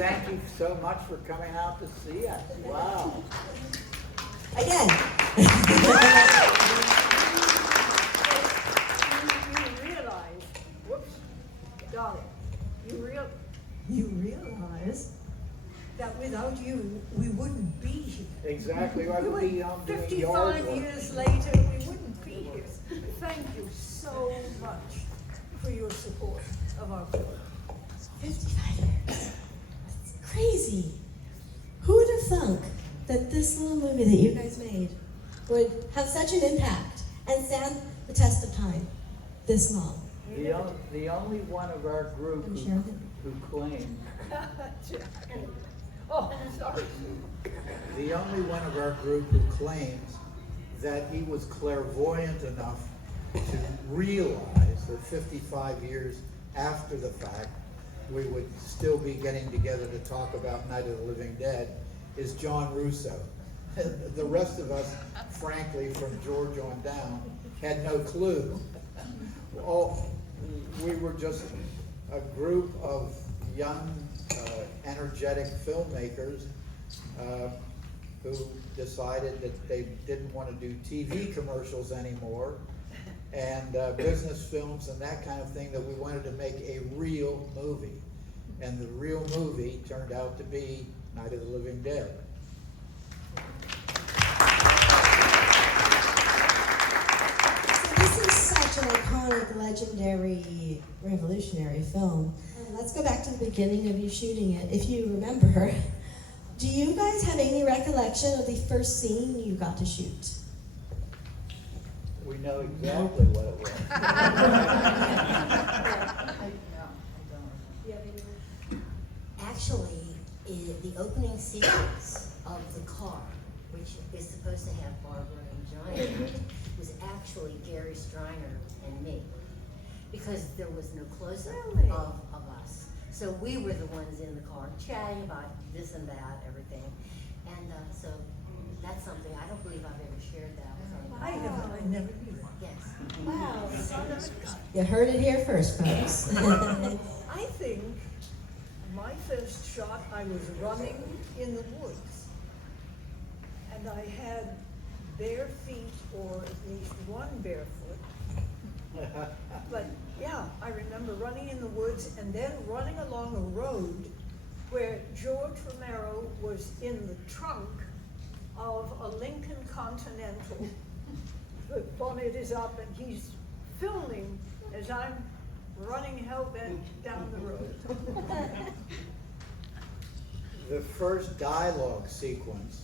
thank you so much for coming out to see us. Wow. Again. You realize, whoops, darling, You realize that without you, we wouldn't be here. Exactly. I would be doing 55 yard work. years later, we wouldn't be here. Thank you so much for your support of our film. 55 years. That's crazy. Who would have thunk that this little movie that you guys made would have such an impact and stand the test of time this long? The only one of our group I'm who, sure. who claimed, Oh, sorry. the only one of our group who claims that he was clairvoyant enough to realize that 55 years after the fact, we would still be getting together to talk about Night of the Living Dead is John Russo. The rest of us, frankly, from George on down, had no clue. We were just a group of young, energetic filmmakers who decided that they didn't want to do TV commercials anymore and business films and that kind of thing, that we wanted to make a real movie. And the real movie turned out to be Night of the Living Dead. So this is such an iconic, legendary, revolutionary film. Let's go back to the beginning of you shooting it. If you remember, do you guys have any recollection of the first scene you got to shoot? We know exactly what it was. Actually, the opening sequence of the car, which is supposed to have Barbara and John in it, was actually Gary Streiner and me, because there was no close-up Really? of us. So we were the ones in the car chatting about this and that, everything. And so that's something, I don't believe I've ever shared that with I anybody. never knew that. Yes. Wow. You heard it here first, folks. I think my first shot, I was running in the woods. And I had bare feet, or at least one bare foot. But yeah, I remember running in the woods and then running along a road where George Romero was in the trunk of a Lincoln Continental. The bonnet is up and he's filming as I'm running hell-bent down the road. The first dialogue sequence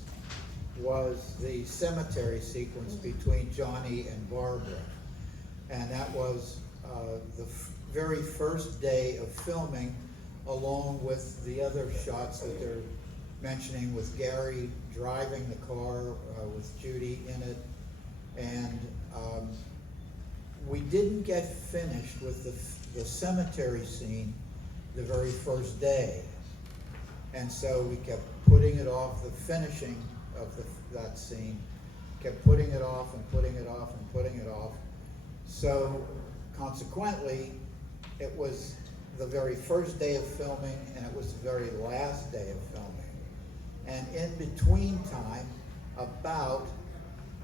was the cemetery sequence between Johnny and Barbara. And that was the very first day of filming, along with the other shots that they're mentioning, with Gary driving the car, with Judy in it. And we didn't get finished with the cemetery scene the very first day. And so we kept putting it off, the finishing of that scene, kept putting it off and putting it off and putting it off. So consequently, it was the very first day of filming and it was the very last day of filming. And in between time, about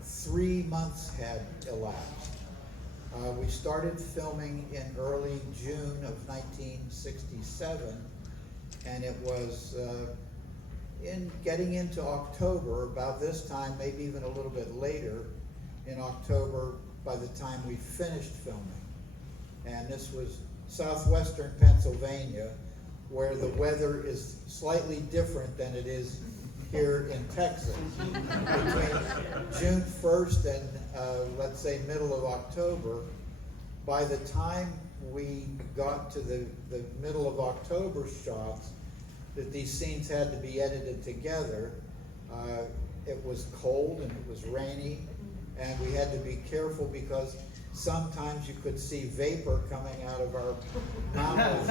3 months had elapsed. We started filming in early June of 1967, and it was in getting into October, about this time, maybe even a little bit later, in October, by the time we finished filming. And this was southwestern Pennsylvania, where the weather is slightly different than it is here in Texas. Between June 1st and let's say middle of October, by the time we got to the middle of October shots, that these scenes had to be edited together, it was cold and it was rainy, and we had to be careful because sometimes you could see vapor coming out of our mouths,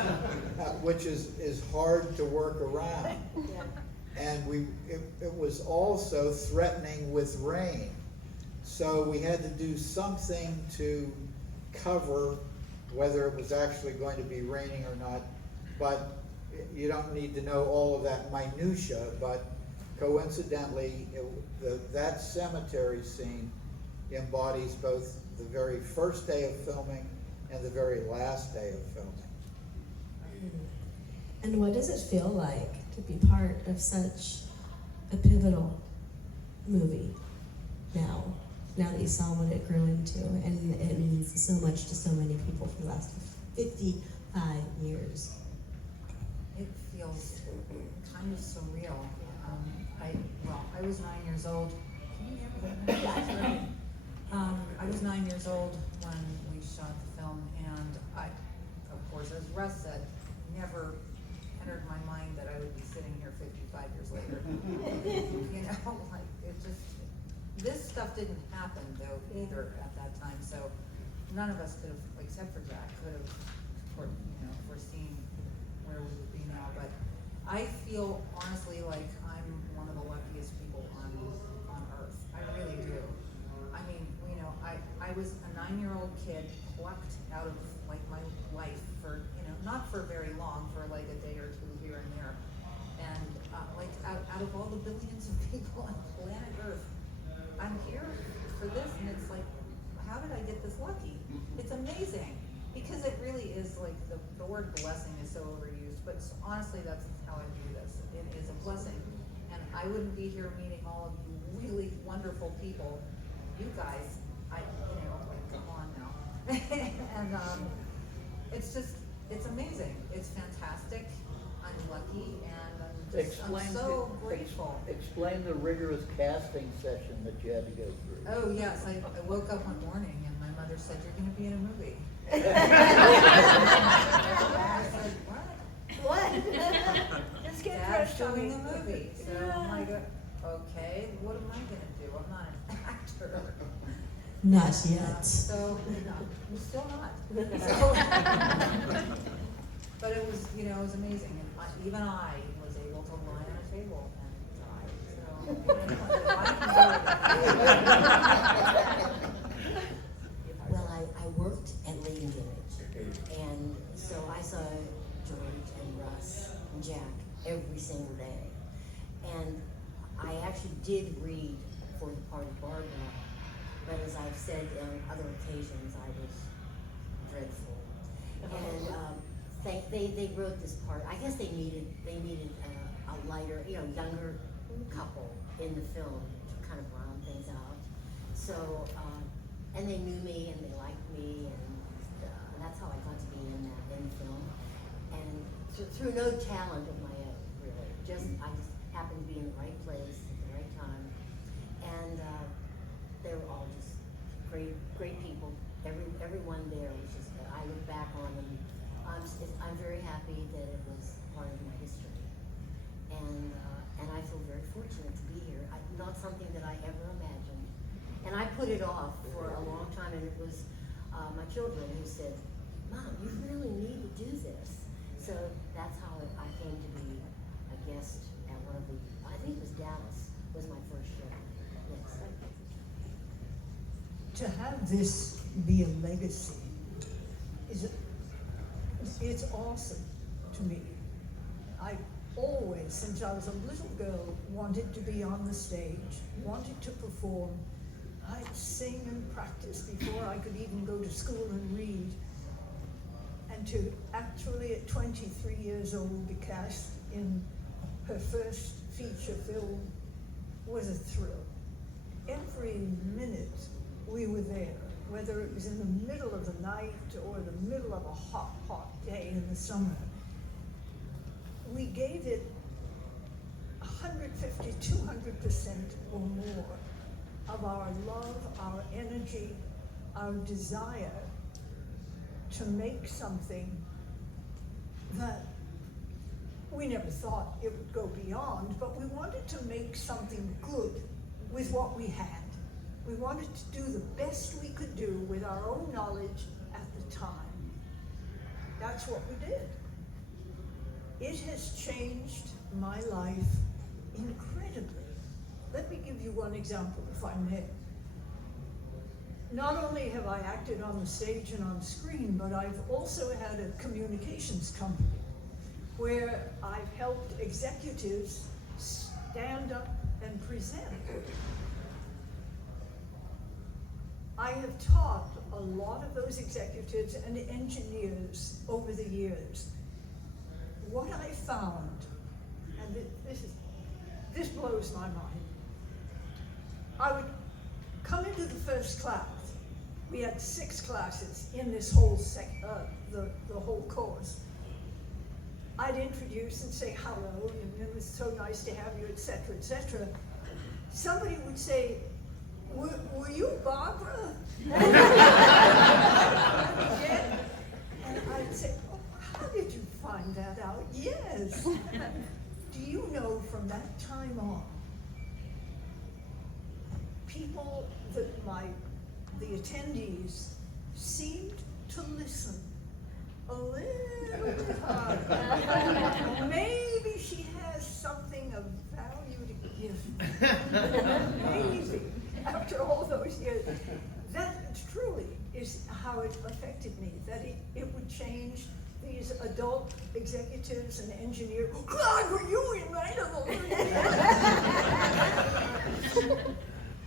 which is hard to work around. And it was also threatening with rain. So we had to do something to cover whether it was actually going to be raining or not. But you don't need to know all of that minutia, but coincidentally, that cemetery scene embodies both the very first day of filming and the very last day of filming. And what does it feel like to be part of such a pivotal movie now that you saw what it grew into, and it means so much to so many people for the last 55 years? It feels kind of surreal. I was 9 years old. Can you hear me? I was 9 years old when we shot the film, and I, of course, as Russ said, never entered my mind that I would be sitting here 55 years later. You know, like, it just, this stuff didn't happen though either at that time, so none of us could have, except for Jack, could have, foreseen where we would be now. But I feel honestly like I'm one of the luckiest people on earth. I really do. I mean, I was a 9-year-old kid plucked out of like my life for, not for very long, for like a day or two here and there. And like out of all the billions of people on planet Earth, I'm here for this, and it's like, how did I get this lucky? It's amazing, because it really is like, the word blessing is so overused, but honestly, that's how I view this. It is a blessing, and I wouldn't be here meeting all of you really wonderful people, you guys, like, come on now. And it's amazing, it's fantastic, I'm lucky, and I'm so grateful. Explain the rigorous casting session that you had to go through. Oh, yes, I woke up one morning and my mother said, "You're gonna be in a movie." I said, "What?" Just get Dad's dressed, showing honey. a movie. So I'm like, okay, what am I gonna do? I'm not an actor. Not yet. So, I'm still not. So, but it was, it was amazing. And even I was able to lie on a table and die. Well, I worked at Leading Village, and so I saw George and Russ and Jack every single day. And I actually did read for the part of Barbara, but as I've said on other occasions, I was dreadful. And they wrote this part. I guess they needed a lighter, younger couple in the film to kind of round things out. So, and they knew me and they liked me, and that's how I got to be in the film. And through no talent of my own, really. I just happened to be in the right place at the right time. And they were all just great people. Everyone there was just, I look back on them. I'm very happy that it was part of my history. And I feel very fortunate to be here. Not something that I ever imagined. And I put it off for a long time, and it was my children who said, "Mom, you really need to do this." So that's how I came to be a guest at one of the, I think it was Dallas, was my first show. Yes. To have this be a legacy it's awesome to me. I always, since I was a little girl, wanted to be on the stage, wanted to perform. I'd sing and practice before I could even go to school and read. And to actually, at 23 years old, be cast in her first feature film was a thrill. Every minute we were there, whether it was in the middle of the night or the middle of a hot, hot day in the summer. We gave it 150, 200% or more of our love, our energy, our desire to make something that we never thought it would go beyond, but we wanted to make something good with what we had. We wanted to do the best we could do with our own knowledge at the time. That's what we did. It has changed my life incredibly. Let me give you one example, if I may. Not only have I acted on the stage and on screen, but I've also had a communications company where I've helped executives stand up and present. I have taught a lot of those executives and engineers over the years. What I found, and this blows my mind. I would come into the first class. We had 6 classes in this whole the whole course. I'd introduce and say hello, and it was so nice to have you, etc., etc. Somebody would say, were you Barbara? Yeah. And I'd say, oh, how did you find that out? Yes. Do you know from that time on, people the attendees seemed to listen a little bit harder. Maybe she has something of value to give. Maybe, after all those years. That truly is how it affected me, that it would change these adult executives and engineers. Oh, God, were you in right of the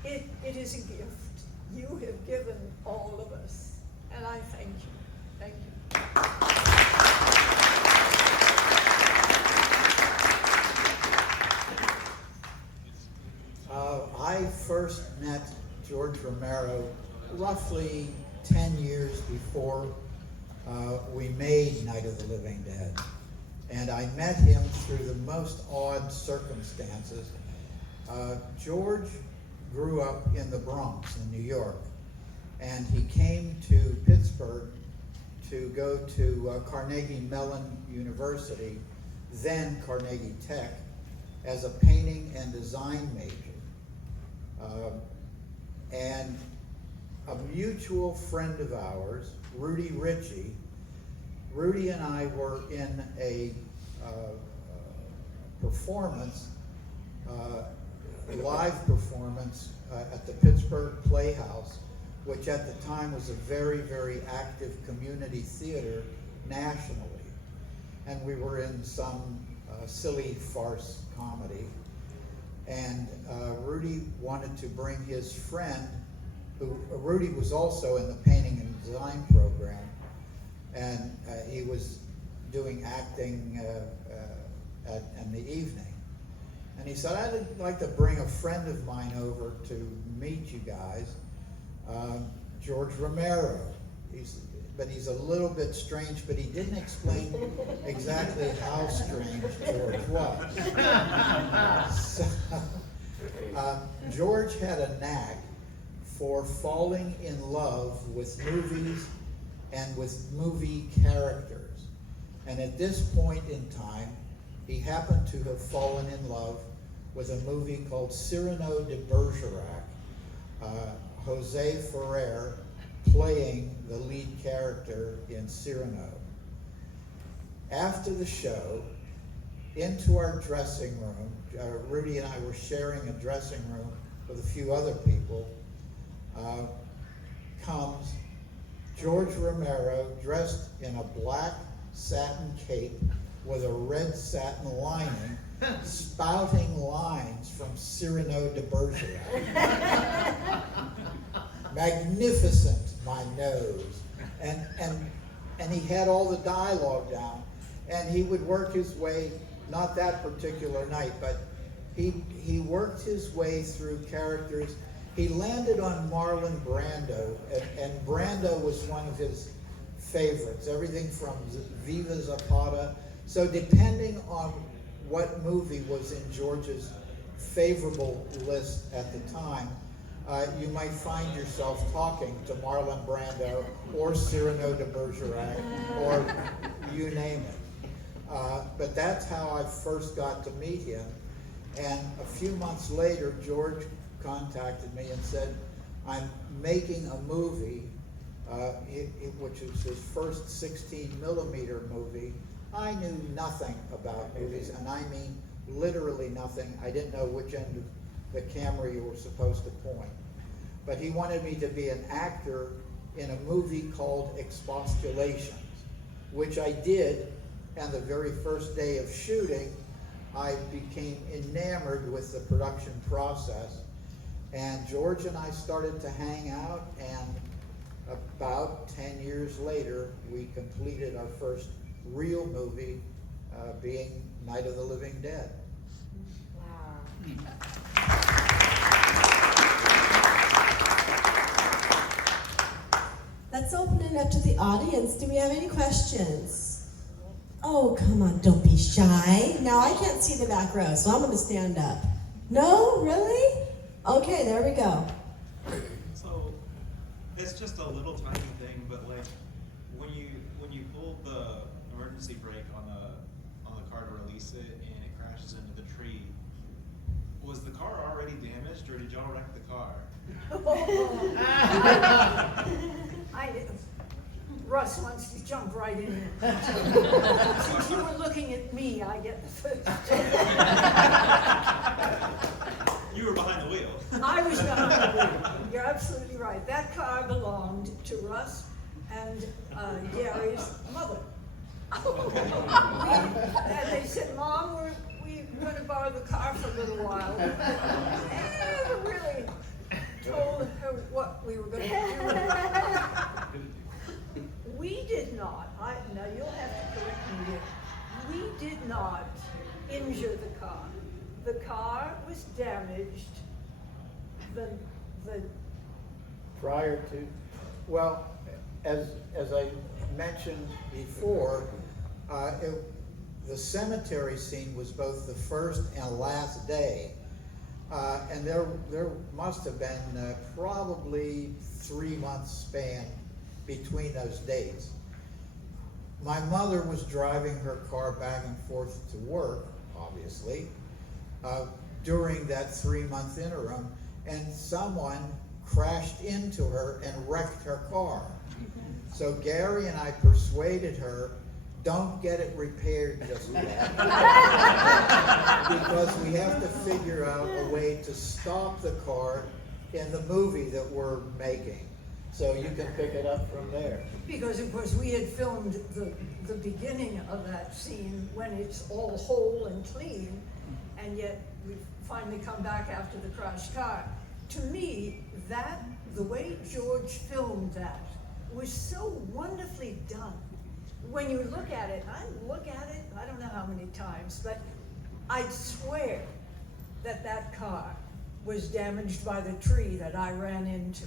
It is a gift you have given all of us, and I thank you. Thank you. I first met George Romero roughly 10 years before we made Night of the Living Dead. And I met him through the most odd circumstances. George grew up in the Bronx in New York, and he came to Pittsburgh to go to Carnegie Mellon University, then Carnegie Tech, as a painting and design major. And a mutual friend of ours, Rudy Ritchie, Rudy and I were in a performance, live performance at the Pittsburgh Playhouse, which at the time was a very, very active community theater nationally. And we were in some silly farce comedy. And Rudy wanted to bring his friend, Rudy was also in the painting and design program, and he was doing acting in the evening. And he said, I'd like to bring a friend of mine over to meet you guys, George Romero. But he's a little bit strange, but he didn't explain exactly how strange George was. So, George had a knack for falling in love with movies and with movie characters. And at this point in time, he happened to have fallen in love with a movie called Cyrano de Bergerac, Jose Ferrer playing the lead character in Cyrano. After the show, into our dressing room, Rudy and I were sharing a dressing room with a few other people, comes George Romero dressed in a black satin cape with a red satin lining, spouting lines from Cyrano de Bergerac. Magnificent, my nose. And he had all the dialogue down. And he would work his way, not that particular night, but he worked his way through characters. He landed on Marlon Brando, and Brando was one of his favorites, everything from Viva Zapata. So depending on what movie was in George's favorable list at the time, you might find yourself talking to Marlon Brando or Cyrano de Bergerac or you name it. But that's how I first got to meet him. And a few months later, George contacted me and said, I'm making a movie, which was his first 16mm movie. I knew nothing about movies, and I mean literally nothing. I didn't know which end of the camera you were supposed to point. But he wanted me to be an actor in a movie called Expostulations, which I did And the very first day of shooting, I became enamored with the production process. And George and I started to hang out, and about 10 years later, we completed our first real movie, being Night of the Living Dead. Let's open it up to the audience. Do we have any questions? Oh, come on, don't be shy. Now I can't see the back row, so I'm gonna stand up. No, really? Okay, there we go. So it's just a little tiny thing, but like when you pull the emergency brake on the car to release it and it crashes into the tree, was the car already damaged or did y'all wreck the car? Russ wants to jump right in. Since you were looking at me, I get the first. You were behind the wheel. I was behind the wheel. You're absolutely right. That car belonged to Russ and Gary's mother. And they said, Mom, we're going to borrow the car for a little while. And we really told her what we were going to do. We did not, now you'll have to correct me here, we did not injure the car. The car was damaged, the Prior to, well, as I mentioned before, the cemetery scene was both the first and last day. And there must have been probably 3 months span between those dates. My mother was driving her car back and forth to work, obviously, during that 3-month interim, and someone crashed into her and wrecked her car. So Gary and I persuaded her, don't get it repaired just yet, because we have to figure out a way to stop the car in the movie that we're making. So you can pick it up from there. because of course we had filmed the beginning of that scene when it's all whole and clean, and yet we finally come back after the crashed car. To me, the way George filmed that was so wonderfully done. When you look at it, I don't know how many times, but I'd swear that car was damaged by the tree that I ran into.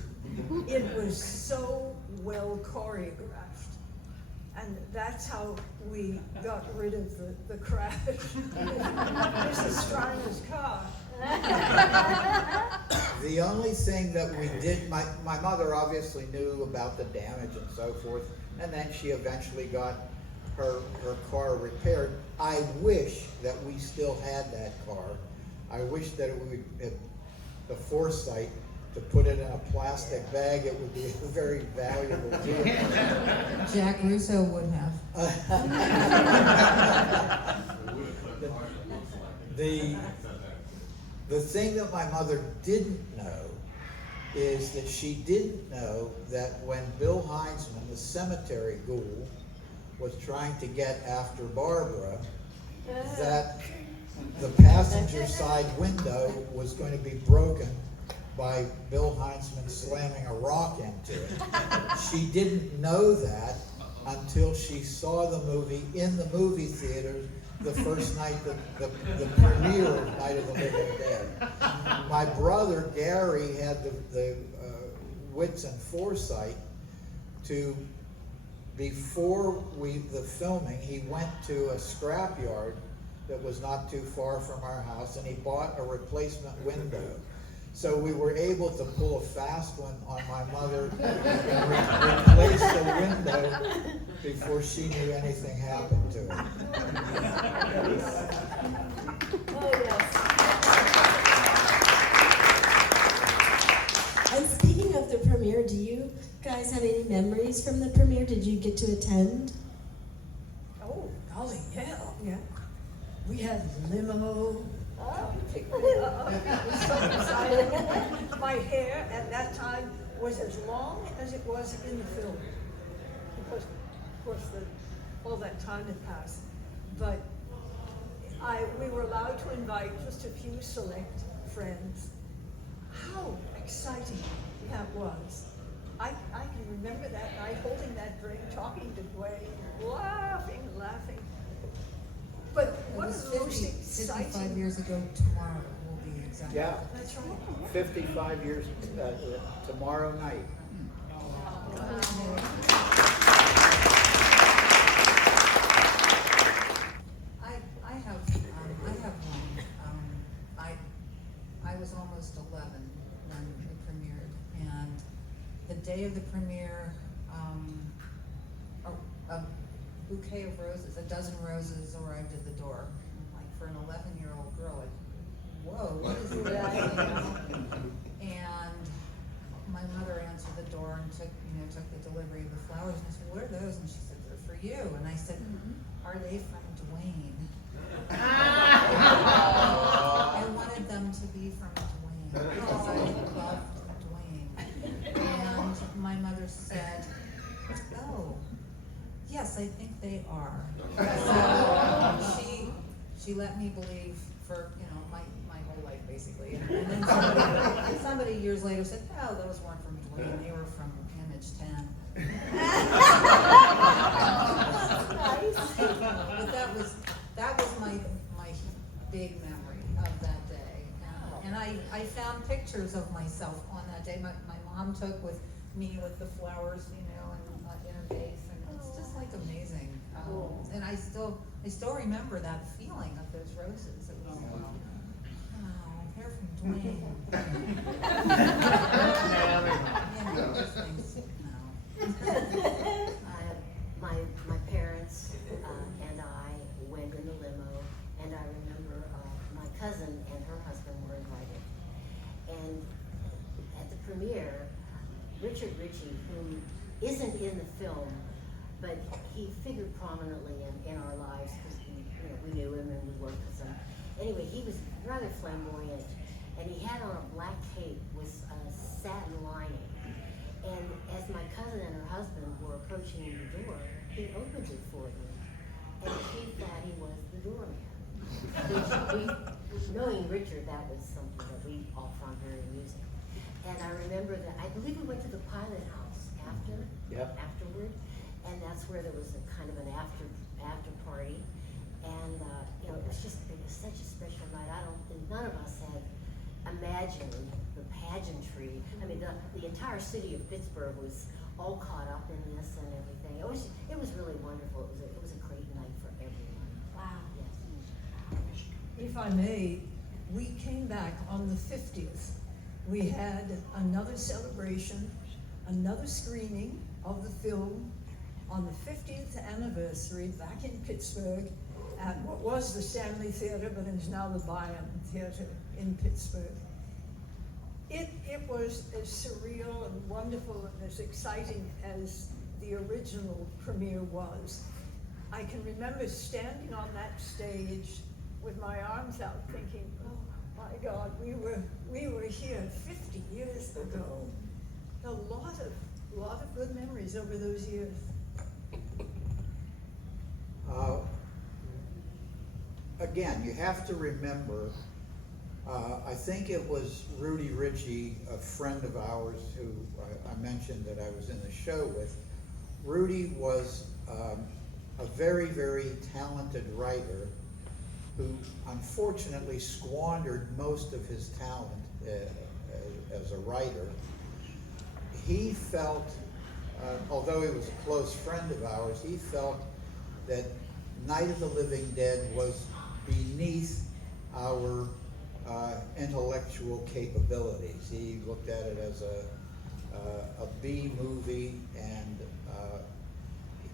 It was so well choreographed. And that's how we got rid of the crash. Mrs. Streiner's car. The only thing that we did, my mother obviously knew about the damage and so forth, and then she eventually got her car repaired. I wish that we still had that car. I wish that we had the foresight to put it in a plastic bag. It would be a very valuable vehicle. Jack Russo would have. The thing that my mother didn't know is that she didn't know that when Bill Heinzman, the cemetery ghoul, was trying to get after Barbara, that the passenger side window was going to be broken by Bill Heinzman slamming a rock into it. She didn't know that until she saw the movie in the movie theater the first night, the premiere of Night of the Living Dead. My brother Gary had the wits and foresight to, before the filming, he went to a scrapyard that was not too far from our house, and he bought a replacement window. So we were able to pull a fast one on my mother and replace the window before she knew anything happened to her. Oh, yes. And speaking of the premiere, do you guys have any memories from the premiere? Did you get to attend? Oh, golly, yeah. We had limo. Pick me up. It was so exciting. My hair at that time was as long as it was in the film, because of course all that time had passed. but we were allowed to invite just a few select friends. How exciting that was. I can remember that night holding that drink, talking to Dwayne, laughing. But It one was of the most 55 exciting. years ago tomorrow will be exact. Yeah, That's right. 55 years tomorrow night. I have one. I was almost 11 when it premiered, and the day of the premiere, a bouquet of roses, a dozen roses arrived at the door. Like, for an 11-year-old girl, like, whoa, what is that? You know? And my mother answered the door and took the delivery of the flowers, and I said, "What are those?" And she said, "They're for you." And I said, "Are they from Dwayne?" I wanted them to be from Dwayne because I loved Dwayne. And my mother said, "Oh, yes, I think they are." So she let me believe for my whole life basically. And then somebody years later said, "Oh, those weren't from Dwayne, they were from Image 10." But that was my big memory of that day. And I found pictures of myself on that day. My mom took with me with the flowers, in her vase, and it's just like amazing. And I still remember that feeling of those roses. It was they're from Dwayne. Those things, My parents and I went in the limo, and I remember my cousin and her husband were invited. And at the premiere, Richard Ritchie, who isn't in the film, but he figured prominently in our lives because we knew him and we worked with him. Anyway, he was rather flamboyant, and he had on a black cape with satin lining. And as my cousin and her husband were approaching the door, he opened it for them, and she thought he was the doorman. Knowing Richard, that was something that we all found very amusing. And I remember that, I believe we went to the pilot house afterward, and that's where there was a kind of an after party. And it was such a special night. None of us had imagined the pageantry. I mean, the entire city of Pittsburgh was all caught up in this and everything. It was really wonderful. It was a great night for everyone. Wow. Yes. If I may, we came back on the 50th. We had another celebration, another screening of the film on the 50th anniversary back in Pittsburgh at what was the Stanley Theater, but is now the Bayern Theater in Pittsburgh. It was as surreal and wonderful and as exciting as the original premiere was. I can remember standing on that stage with my arms out thinking, oh my God, we were here 50 years ago. A lot of good memories over those years. Again, you have to remember, I think it was Rudy Ritchie, a friend of ours who I mentioned that I was in the show with. Rudy was a very, very talented writer who unfortunately squandered most of his talent as a writer. He felt, although he was a close friend of ours, he felt that Night of the Living Dead was beneath our intellectual capabilities. He looked at it as a B movie, and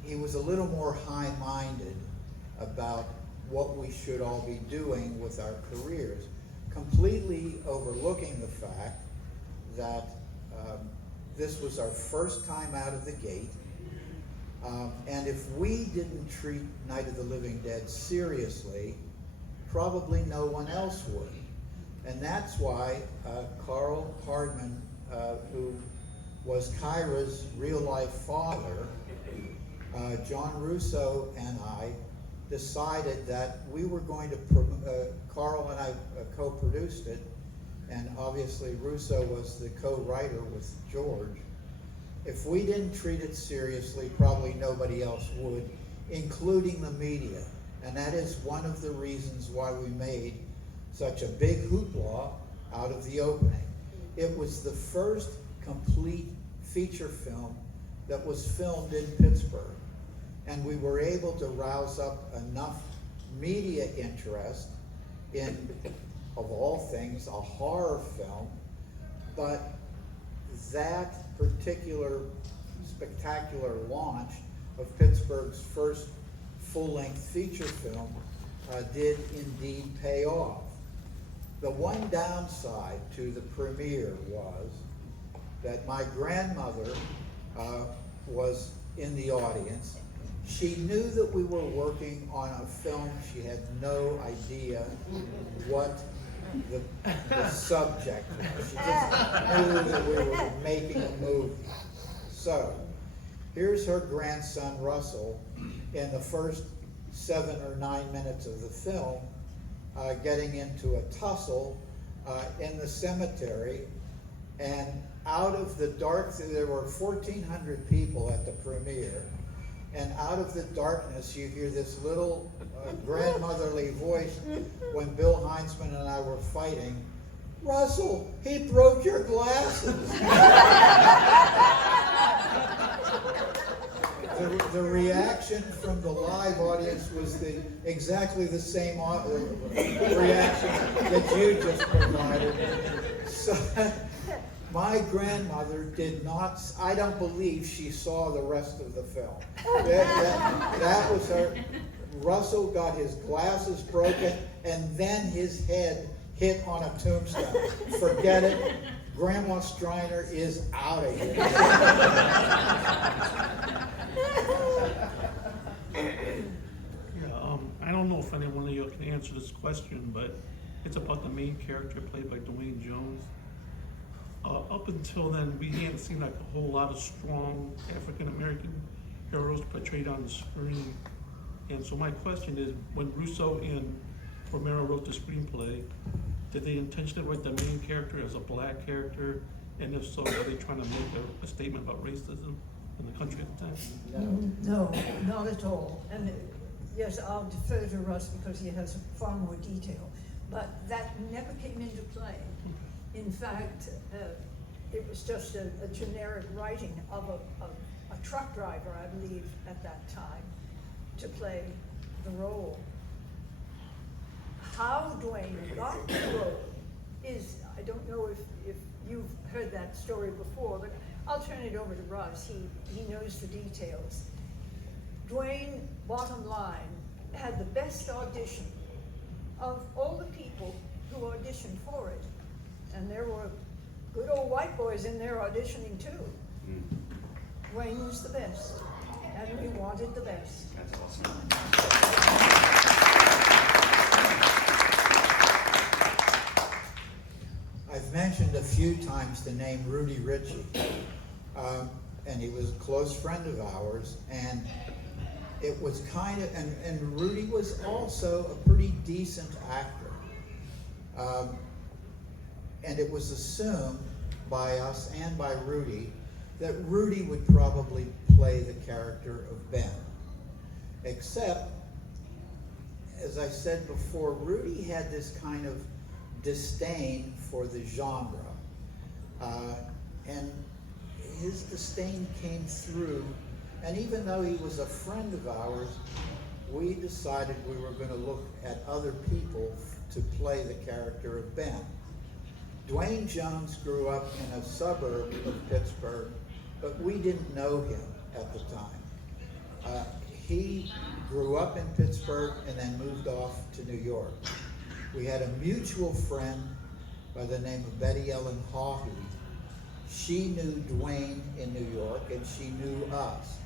he was a little more high-minded about what we should all be doing with our careers, completely overlooking the fact that this was our first time out of the gate. And if we didn't treat Night of the Living Dead seriously, probably no one else would. And that's why Carl Hardman, who was Kyra's real-life father, John Russo and I decided that we were going to, Carl and I co-produced it, and obviously Russo was the co-writer with George. If we didn't treat it seriously, probably nobody else would, including the media. And that is one of the reasons why we made such a big hoopla out of the opening. It was the first complete feature film that was filmed in Pittsburgh. And we were able to rouse up enough media interest in, of all things, a horror film. But that particular spectacular launch of Pittsburgh's first full-length feature film did indeed pay off. The one downside to the premiere was that my grandmother was in the audience. She knew that we were working on a film. She had no idea what the subject was. She just knew that we were making a movie. So, here's her grandson, Russell, in the first 7 or 9 minutes of the film, getting into a tussle in the cemetery, and out of the dark, there were 1,400 people at the premiere, and out of the darkness you hear this little grandmotherly voice when Bill Heinzman and I were fighting, "Russell, he broke your glasses." The reaction from the live audience was exactly the same reaction that you just provided. So, my grandmother did not, I don't believe she saw the rest of the film. That was her. Russell got his glasses broken, and then his head hit on a tombstone. Forget it. Grandma Streiner is out of here. Yeah, I don't know if anyone of you can answer this question, but it's about the main character played by Dwayne Jones. Up until then, we hadn't seen like a whole lot of strong African-American heroes portrayed on the screen. And so my question is, when Russo and Romero wrote the screenplay, did they intentionally write the main character as a black character? And if so, are they trying to make a statement about racism in the country at the time? No, not at all. And yes, I'll defer to Russ because he has far more detail. But that never came into play. In fact, it was just a generic writing of a truck driver, I believe, at that time, to play the role. How Dwayne got the role is, I don't know if you've heard that story before, but I'll turn it over to Russ. He knows the details. Dwayne, bottom line, had the best audition of all the people who auditioned for it. And there were good old white boys in there auditioning too. Dwayne was the best, and we wanted the best. That's awesome. I've mentioned a few times the name Rudy Ritchie, and he was a close friend of ours, and it was kind of, and Rudy was also a pretty decent actor. And it was assumed by us and by Rudy that Rudy would probably play the character of Ben. Except, as I said before, Rudy had this kind of disdain for the genre. And his disdain came through, and even though he was a friend of ours, we decided we were going to look at other people to play the character of Ben. Dwayne Jones grew up in a suburb of Pittsburgh, but we didn't know him at the time. He grew up in Pittsburgh and then moved off to New York. We had a mutual friend by the name of Betty Ellen Hawhey. She knew Dwayne in New York, and she knew us.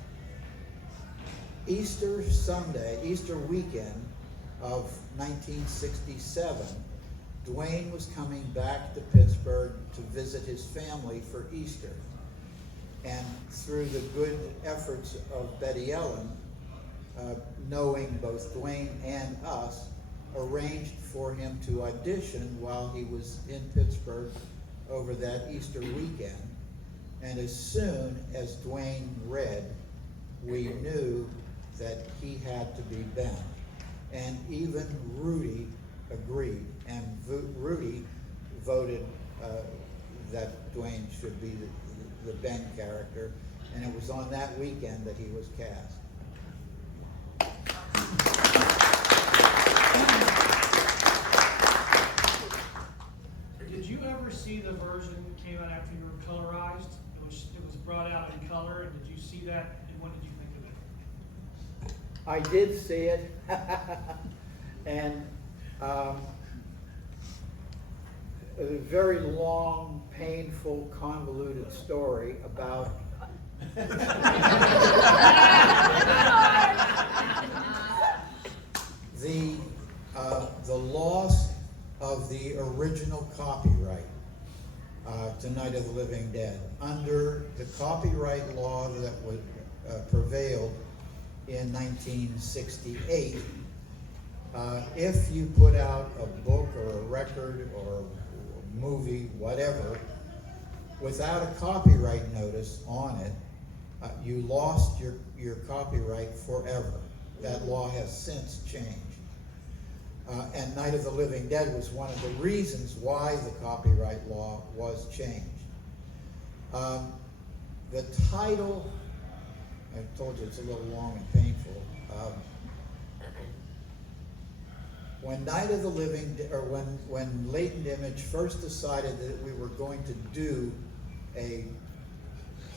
Easter Sunday, Easter weekend of 1967, Dwayne was coming back to Pittsburgh to visit his family for Easter. And through the good efforts of Betty Ellen, knowing both Dwayne and us, arranged for him to audition while he was in Pittsburgh over that Easter weekend. And as soon as Dwayne read, we knew that he had to be Ben. And even Rudy agreed, and Rudy voted that Dwayne should be the Ben character, and it was on that weekend that he was cast. Did you ever see the version that came out after you were colorized? It was brought out in color, and did you see that, and what did you think of it? I did see it, and a very long, painful, convoluted story about the loss of the original copyright to Night of the Living Dead. Under the copyright law that would prevailed in 1968, if you put out a book or a record or a movie, whatever, without a copyright notice on it, you lost your copyright forever. That law has since changed. And Night of the Living Dead was one of the reasons why the copyright law was changed. The title, I told you it's a little long and painful. When Night of the Living, or when Latent Image first decided that we were going to do a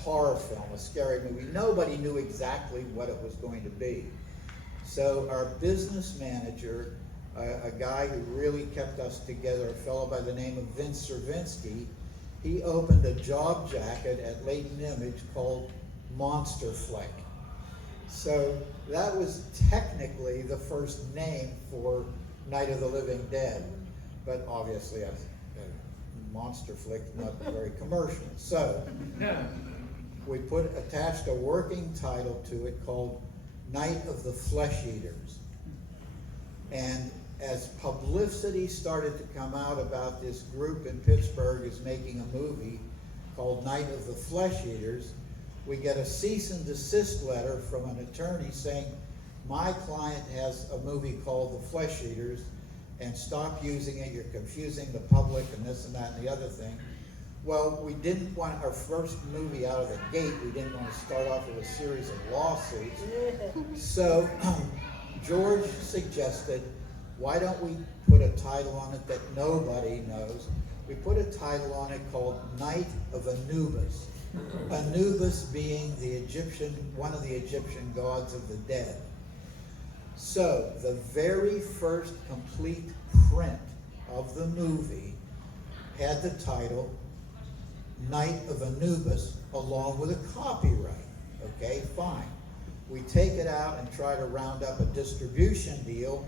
horror film, a scary movie, nobody knew exactly what it was going to be. So our business manager, a guy who really kept us together, a fellow by the name of Vince Cervinsky, he opened a job jacket at Latent Image called Monster Flick. So that was technically the first name for Night of the Living Dead, but obviously Monster Flick, not very commercial. So we attached a working title to it called Night of the Flesh Eaters. And as publicity started to come out about this group in Pittsburgh is making a movie called Night of the Flesh Eaters, we get a cease and desist letter from an attorney saying, my client has a movie called The Flesh Eaters, and stop using it, you're confusing the public and this and that and the other thing. Well, we didn't want our first movie out of the gate, we didn't want to start off with a series of lawsuits. So George suggested, why don't we put a title on it that nobody knows? We put a title on it called Night of Anubis. Anubis being one of the Egyptian gods of the dead. So the very first complete print of the movie had the title Night of Anubis along with a copyright. Okay, fine. We take it out and try to round up a distribution deal,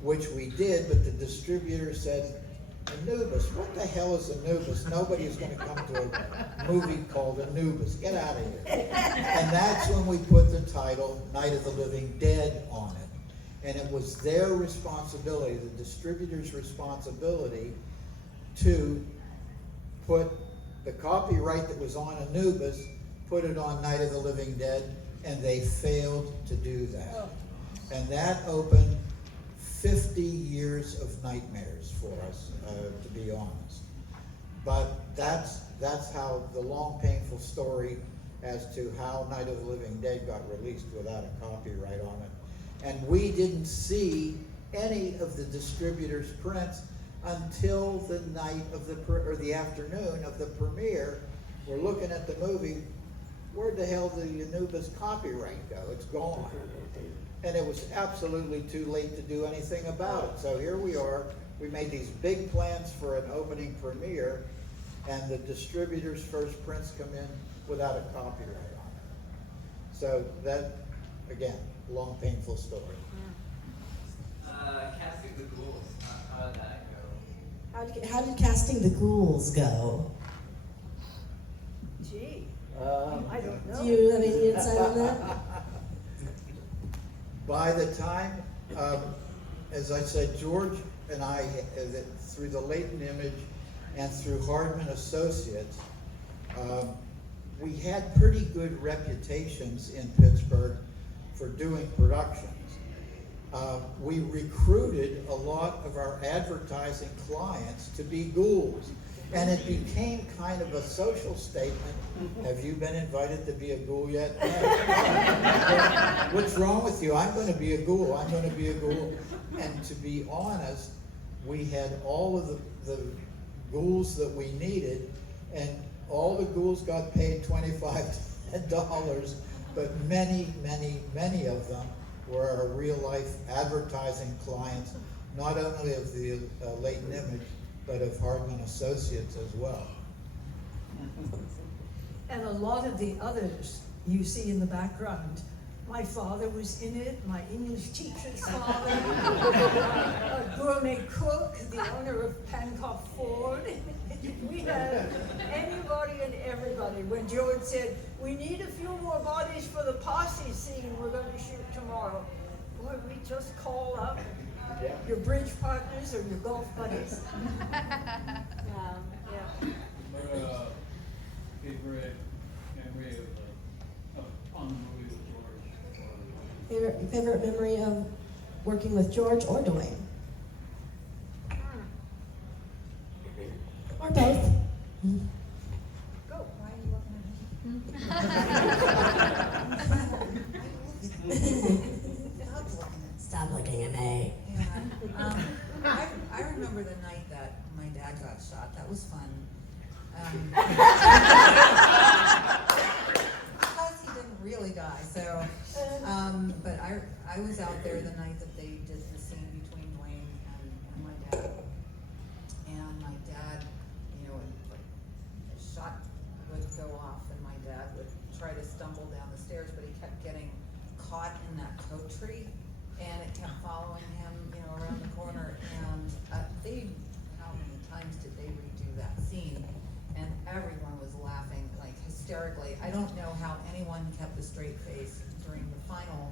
which we did, but the distributor said, Anubis, what the hell is Anubis? Nobody is going to come to a movie called Anubis. Get out of here. And that's when we put the title Night of the Living Dead on it. And it was their responsibility, the distributor's responsibility, to put the copyright that was on Anubis, put it on Night of the Living Dead, and they failed to do that. And that opened 50 years of nightmares for us, to be honest. But that's how the long, painful story as to how Night of the Living Dead got released without a copyright on it. And we didn't see any of the distributor's prints until the night of the afternoon of the premiere. We're looking at the movie. Where'd the hell did the Anubis copyright go? It's gone. And it was absolutely too late to do anything about it. So here we are. We made these big plans for an opening premiere, and the distributor's first prints come in without a copyright on it. So that, again, long, painful story. Casting the ghouls, how did that go? How did casting the ghouls go? Gee, I don't know. Do you have any insight on that? By the time, as I said, George and I, through the Latent Image and through Hardman Associates, we had pretty good reputations in Pittsburgh for doing productions. We recruited a lot of our advertising clients to be ghouls. And it became kind of a social statement. Have you been invited to be a ghoul yet? What's wrong with you? I'm going to be a ghoul. I'm going to be a ghoul. And to be honest, we had all of the ghouls that we needed, and all the ghouls got paid $25, but many, many, many of them were our real-life advertising clients, not only of the Latent Image, but of Hardman Associates as well. And a lot of the others you see in the background. My father was in it, my English teacher's father, a gourmet cook, the owner of Pancop Ford. We had anybody and everybody. When George said, we need a few more bodies for the posse scene we're going to shoot tomorrow, boy, we just call up your bridge partners or your golf buddies. Wow. Yeah. What favorite memory on the movie with George? Favorite memory of working with George or Dwayne? Or both? Go. Why are you looking at me? Stop looking at me. Yeah. I remember the night that my dad got shot. That was fun. Because he didn't really die. So, but I was out there the night that they did the scene between Dwayne and my dad. And my dad, you know, like a shot would go off, and my dad would try to stumble down the stairs, but he kept getting caught in that coat tree. And it kept following him, you know, around the corner. And how many times did they redo that scene? And everyone was laughing like hysterically. I don't know how anyone kept a straight face during the final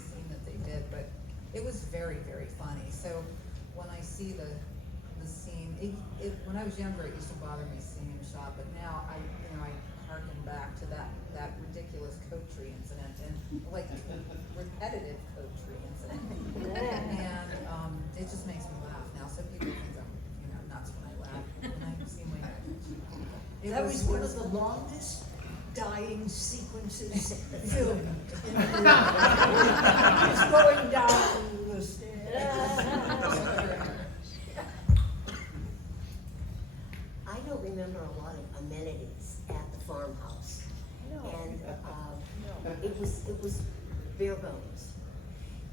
scene that they did, but it was very, very funny. So when I see the scene, when I was younger, it used to bother me seeing him shot, but now I harken back to that ridiculous coat tree incident and like repetitive coat tree incident. And it just makes me laugh now. So people think I'm nuts when I laugh when I see my That was one of the longest dying sequences filmed. Just going down the stairs. I don't remember a lot of amenities at the farmhouse. And it was bare bones.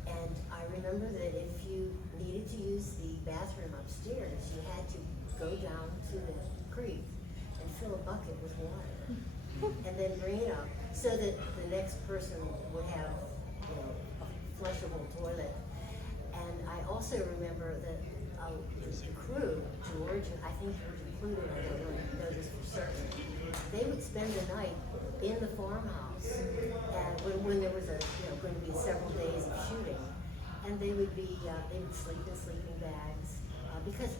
And I remember that if you needed to use the bathroom upstairs, you had to go down to the creek and fill a bucket with water and then bring it up so that the next person would have, you know, a flushable toilet. And I also remember that the crew, George, and I think George included, I don't really know this for certain, they would spend the night in the farmhouse, and when there was going to be several days of shooting, and they would sleep in sleeping bags, because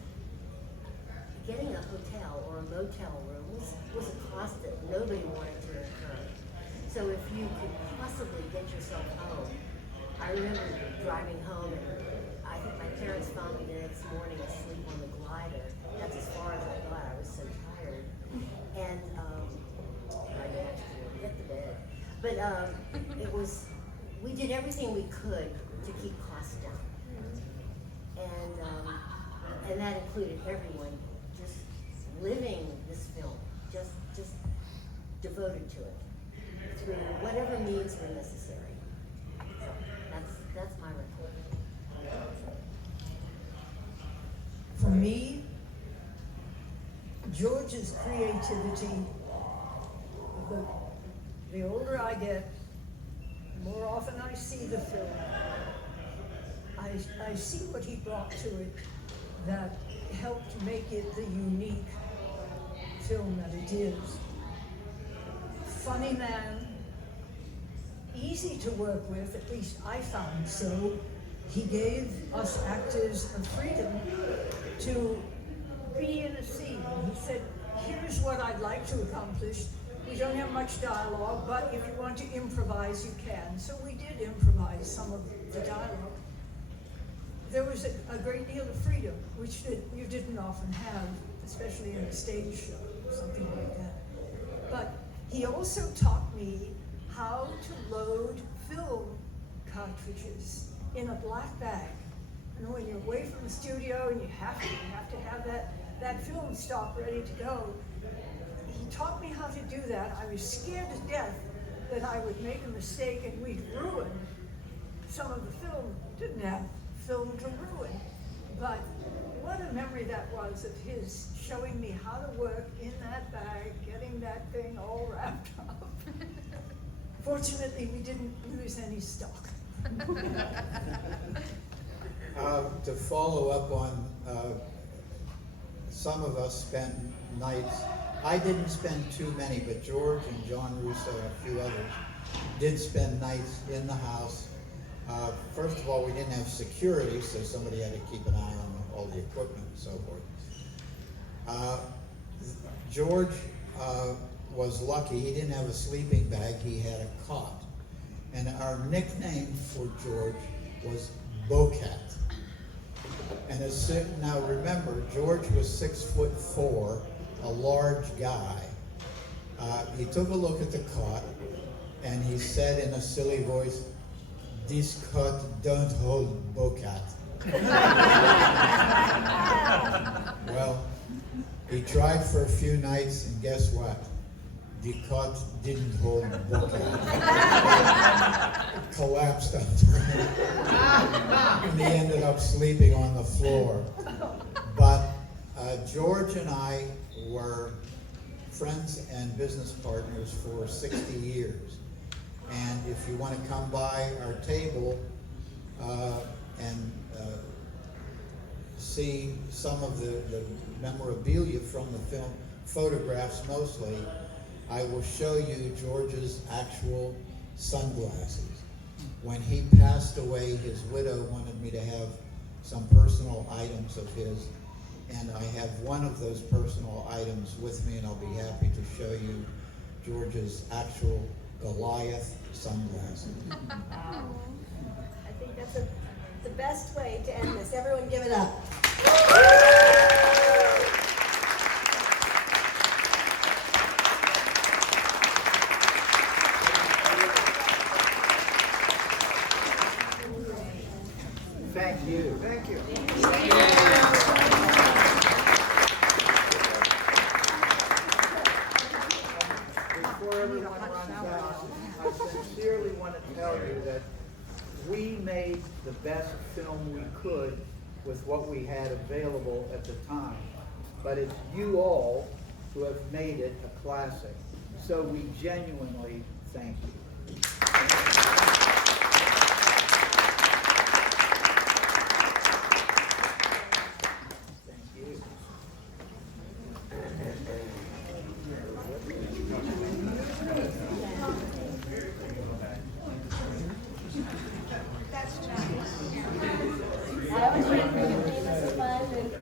getting a hotel or a motel room was a cost that nobody wanted to incur. So if you could possibly get yourself home, I remember driving home, and I think my parents found me the next morning asleep on the glider. That's as far as I got. I was so tired, and I managed to get to bed. But we did everything we could to keep costs down, and that included everyone just living this film, just devoted to it through whatever means were necessary. So that's my report. For me, George's creativity, the older I get, the more often I see the film, I see what he brought to it that helped make it the unique film that it is. Funny man, easy to work with, at least I found so. He gave us actors a freedom to be in a scene. He said, here's what I'd like to accomplish. We don't have much dialogue, but if you want to improvise, you can. So we did improvise some of the dialogue. There was a great deal of freedom, which you didn't often have, especially in a stage show, something like that. But he also taught me how to load film cartridges in a black bag. And when you're away from the studio and you have to have that film stock ready to go. He taught me how to do that. I was scared to death that I would make a mistake and we'd ruin some of the film. Didn't have film to ruin. But what a memory that was of his showing me how to work in that bag, getting that thing all wrapped up. Fortunately, we didn't lose any stock. To follow up on, some of us spent nights, I didn't spend too many, but George and John Russo and a few others did spend nights in the house. First of all, we didn't have security, so somebody had to keep an eye on all the equipment and so forth. George was lucky. He didn't have a sleeping bag. He had a cot. And our nickname for George was Bocat. And now remember, George was 6'4", a large guy. He took a look at the cot and he said in a silly voice, "This cot don't hold Bocat." Well, he tried for a few nights and guess what? The cot didn't hold Bocat. Collapsed under him. And he ended up sleeping on the floor. But George and I were friends and business partners for 60 years. And if you want to come by our table and see some of the memorabilia from the film, photographs mostly, I will show you George's actual sunglasses. When he passed away, his widow wanted me to have some personal items of his, and I have one of those personal items with me, and I'll be happy to show you George's actual Goliath sunglasses. I think that's the best way to end this. Everyone give it up. Thank you. Thank you. Before everyone runs out, I sincerely want to tell you that we made the best film we could with what we had available at the time. But it's you all who have made it a classic. So we genuinely thank you.